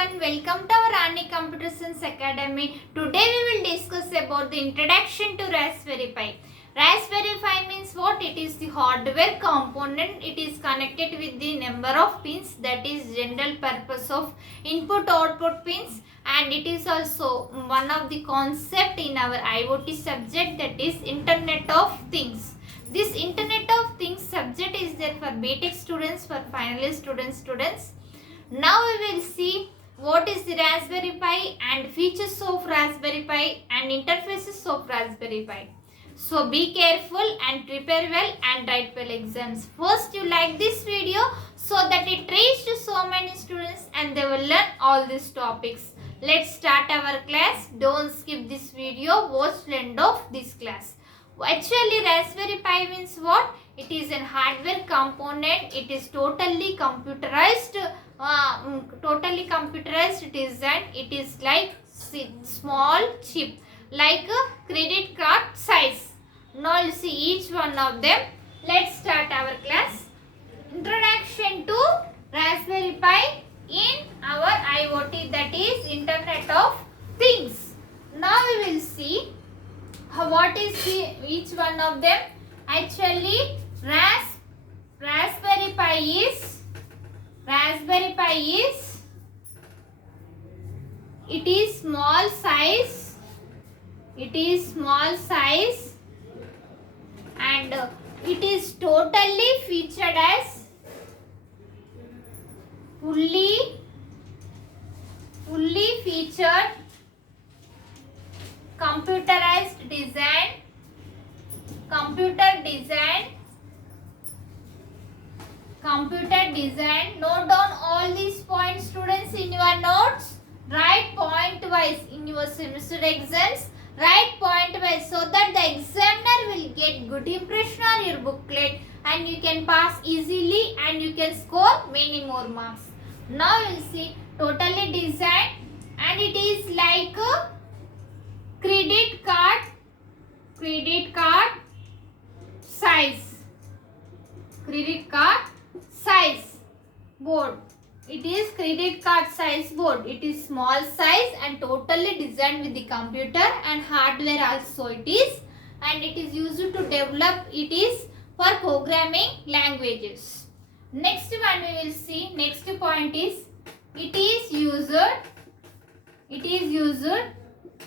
everyone, welcome to our Rani Computer Science Academy. Today we will discuss about the introduction to Raspberry Pi. Raspberry Pi means what? It is the hardware component. It is connected with the number of pins, that is general purpose of input-output pins, and it is also one of the concept in our IoT subject, that is Internet of Things. This Internet of Things subject is there for B.TECH students, for final year students. Now we will see what is the Raspberry Pi and features of Raspberry Pi and interfaces of Raspberry Pi. So be careful and prepare well and write well exams. First you like this video so that it reaches to so many students and they will learn all these topics. Let's start our class. Don't skip this video. Watch the end of this class. Actually, Raspberry Pi means what? It is a hardware component. It is totally computerized. Design. It is like small chip, like a credit card size. Now you see each one of them. Let's start our class. Introduction to Raspberry Pi in our IoT, that is Internet of Things. Now we will see what is each one of them. Actually, Raspberry Pi is it is small size. It is small size and it is totally featured as fully featured computerized design. Note down all these points, students, in your notes. Write point wise in your semester exams. Write point wise so that the examiner will get good impression on your booklet and you can pass easily and you can score many more marks. Now you will see totally designed and it is like a credit card size board. It is credit card size board. It is small size and totally designed with the computer and hardware also it is, and it is used to develop. It is for programming languages. Next one we will see. Next point is it is used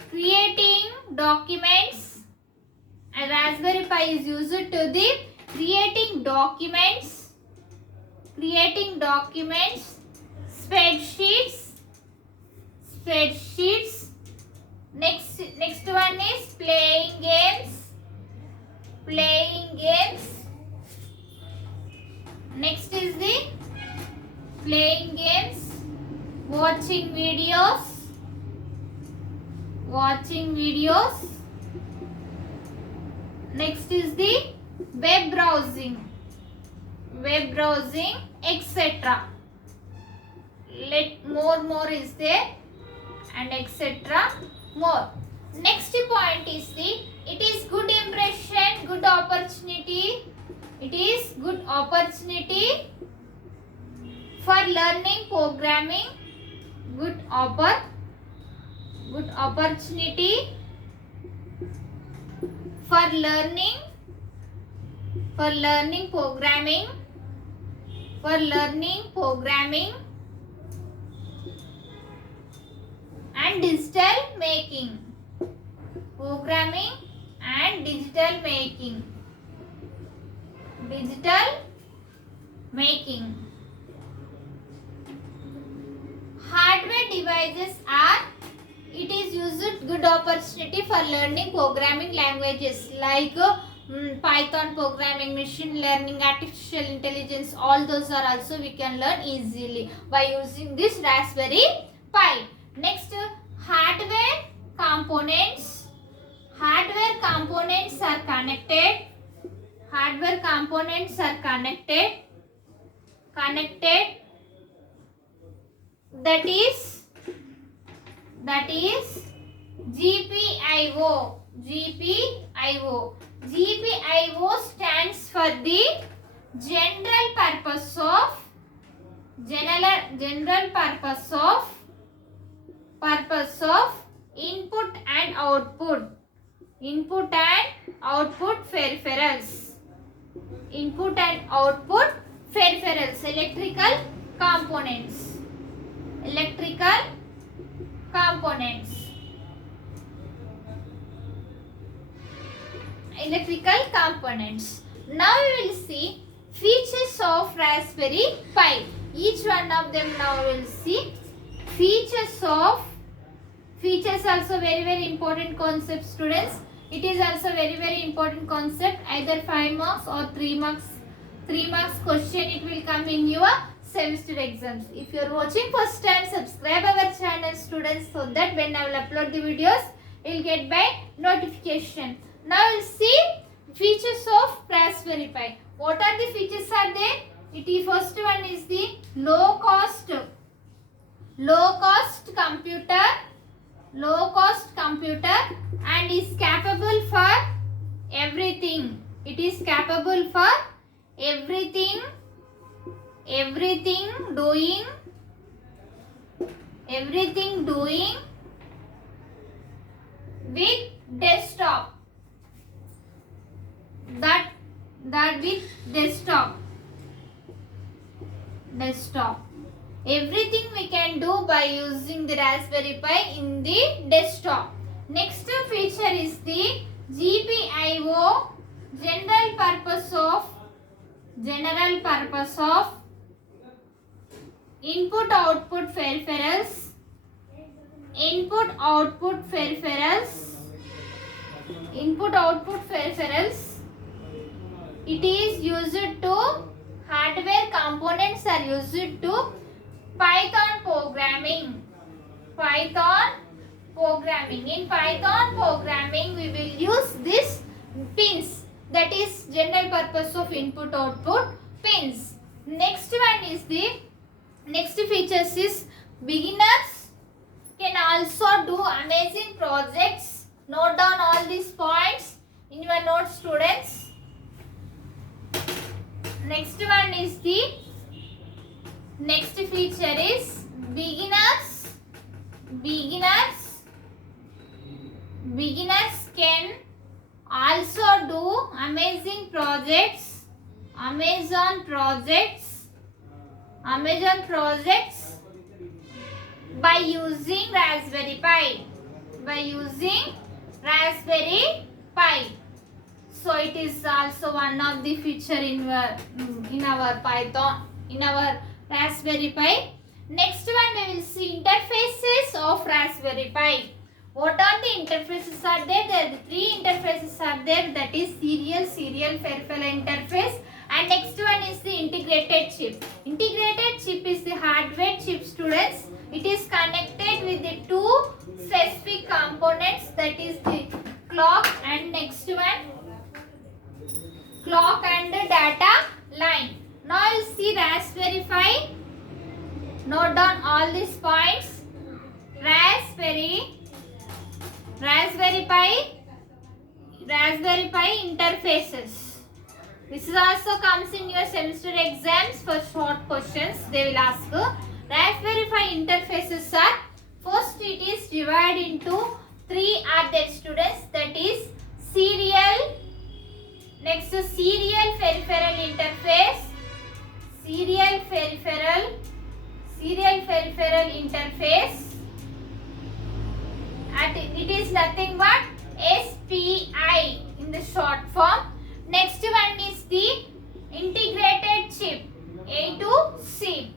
creating documents, and Raspberry Pi is used to the creating documents, spreadsheets. Next one is playing games. Next is the playing games, watching videos. Next is the web browsing, etc. More is there and etc. more. Next point is it is good impression, good opportunity. It is good opportunity for learning programming. Good opportunity for learning programming and digital making. Hardware devices are, it is used good opportunity for learning programming languages like Python programming, machine learning, artificial intelligence. All those are also we can learn easily by using this Raspberry Pi. Next, hardware components are connected. That is GPIO. GPIO stands for the general purpose of purpose of input and output. Input and output peripherals. Input and output peripherals. Electrical components. Electrical components. Electrical components. Now we will see features of Raspberry Pi. Each one of them now we will see features also very important concept, students. It is also very important concept, either 5 marks or 3 marks. 3 marks question it will come in your semester exams. If you are watching first time, subscribe our channel, students, so that when I will upload the videos, you will get by notification. Now we will see features of Raspberry Pi. What are the features are there? It is first one is the low cost computer and is capable for everything. It is capable for everything doing with desktop. That with desktop. Everything we can do by using the Raspberry Pi in the desktop. Next feature is the GPIO, general purpose of input output peripherals. It is used to hardware components are used to Python programming. In Python programming we will use this pins, that is general purpose of input output pins. Next features is beginners can also do amazing projects. Note down all these points in your notes, students. Next feature is beginners can also do amazing projects. Amazon projects by using Raspberry Pi. So it is also one of the feature in our Python, in our Raspberry Pi. Next one we will see interfaces of Raspberry Pi. What are the interfaces are there? There are 3 interfaces are there, that is serial peripheral interface, and next one is the integrated chip. Integrated chip is the hardware chip, students. It is connected with the 2 specific components, that is the clock and next one clock and the data line. Now you see Raspberry Pi. Note down all these points. Raspberry Pi interfaces. This is also comes in your semester exams for short questions. They will ask. Raspberry Pi interfaces are, first it is divided into 3 are there, students, that is serial. Next serial peripheral interface. Serial peripheral interface. And it is nothing but SPI in the short form. Next one is the integrated chip, A to C.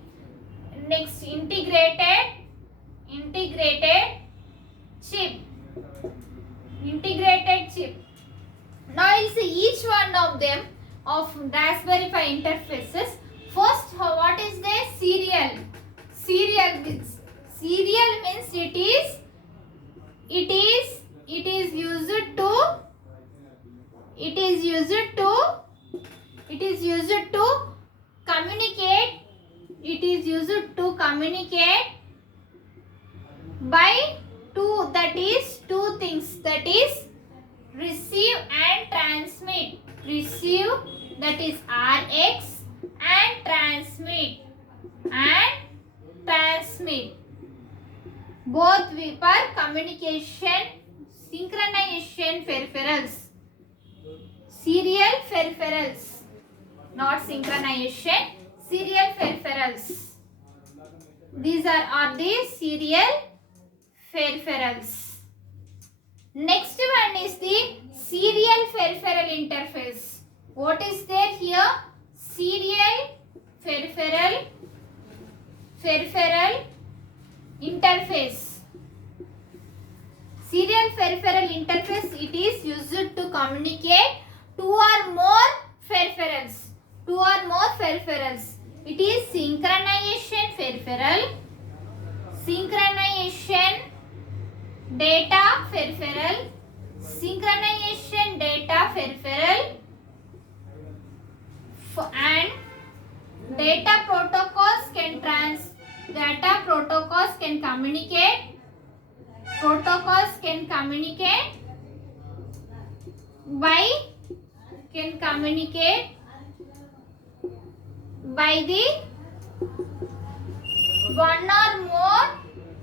Next integrated chip. Now you see each one of them of Raspberry Pi interfaces. First, what is the serial? Serial means it is used to communicate. It is used to communicate by 2, that is 2 things, that is receive and transmit. Receive, that is RX, and transmit. both per communication synchronization peripherals. Serial peripherals, not synchronization, serial peripherals. These are the serial peripherals. Next one is the serial peripheral interface. What is there here? Serial peripheral interface. Serial peripheral interface, it is used to communicate two or more peripherals. It is synchronization peripheral, synchronization data peripheral, synchronization data peripheral, and data protocols can communicate by the one or more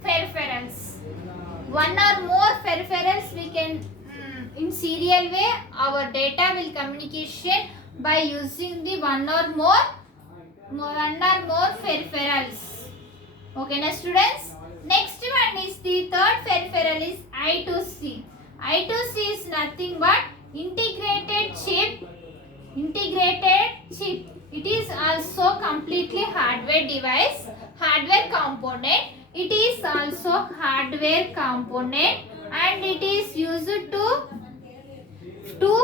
peripherals. We can in serial way our data will communication by using the one or more peripherals. Okay, now students, next one is the third peripheral is I2C. I2C is nothing but integrated chip. It is also completely hardware device, hardware component. It is also hardware component, and it is used to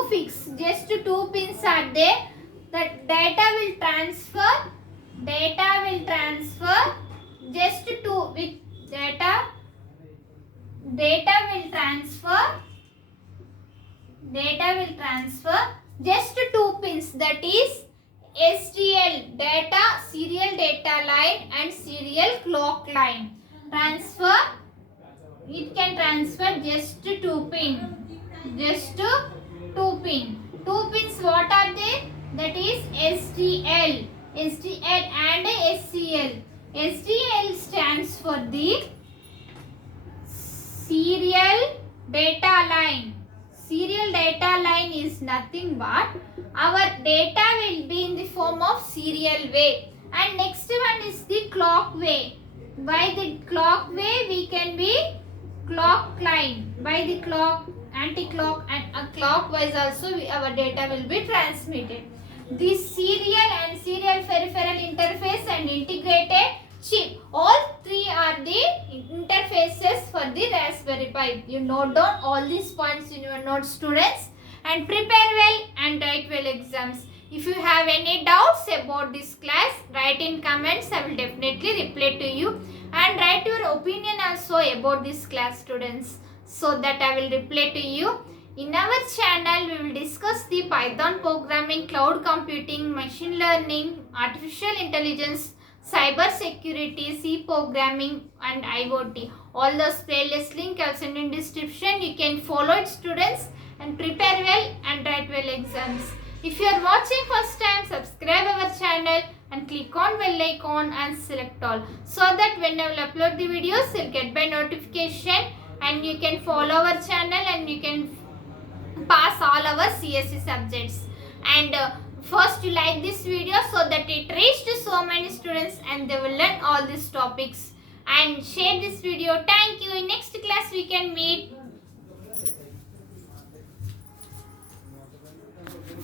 fix. Just two pins are there. The data will transfer. Just two with data will transfer just two pins, that is STL, data serial data line and serial clock line. It can transfer just two pins. Two pins, what are they? That is STL and SCL. STL stands for the serial data line. Serial data line is nothing but our data will be in the form of serial way. And next one is the clock way. By the clock way we can be clock line. By the clock, anti-clock and clockwise also our data will be transmitted. This serial and serial peripheral interface and integrated chip, all three are the interfaces for the Raspberry Pi. You note down all these points in your notes, students, and prepare well and write well exams. If you have any doubts about this class, write in comments. I will definitely reply to you, and write your opinion also about this class, students, so that I will reply to you. In our channel, we will discuss the Python programming, cloud computing, machine learning, artificial intelligence, cyber security, C programming and IoT. All those playlist link I will send in description. You can follow it, students, and prepare well and write well exams. If you are watching first time, subscribe our channel and click on bell icon and select all, so that when I will upload the videos, you will get by notification, and you can follow our channel and you can pass all our CSE subjects. And first you like this video so that it reached so many students and they will learn all these topics, and share this video. Thank you. In next class we can meet.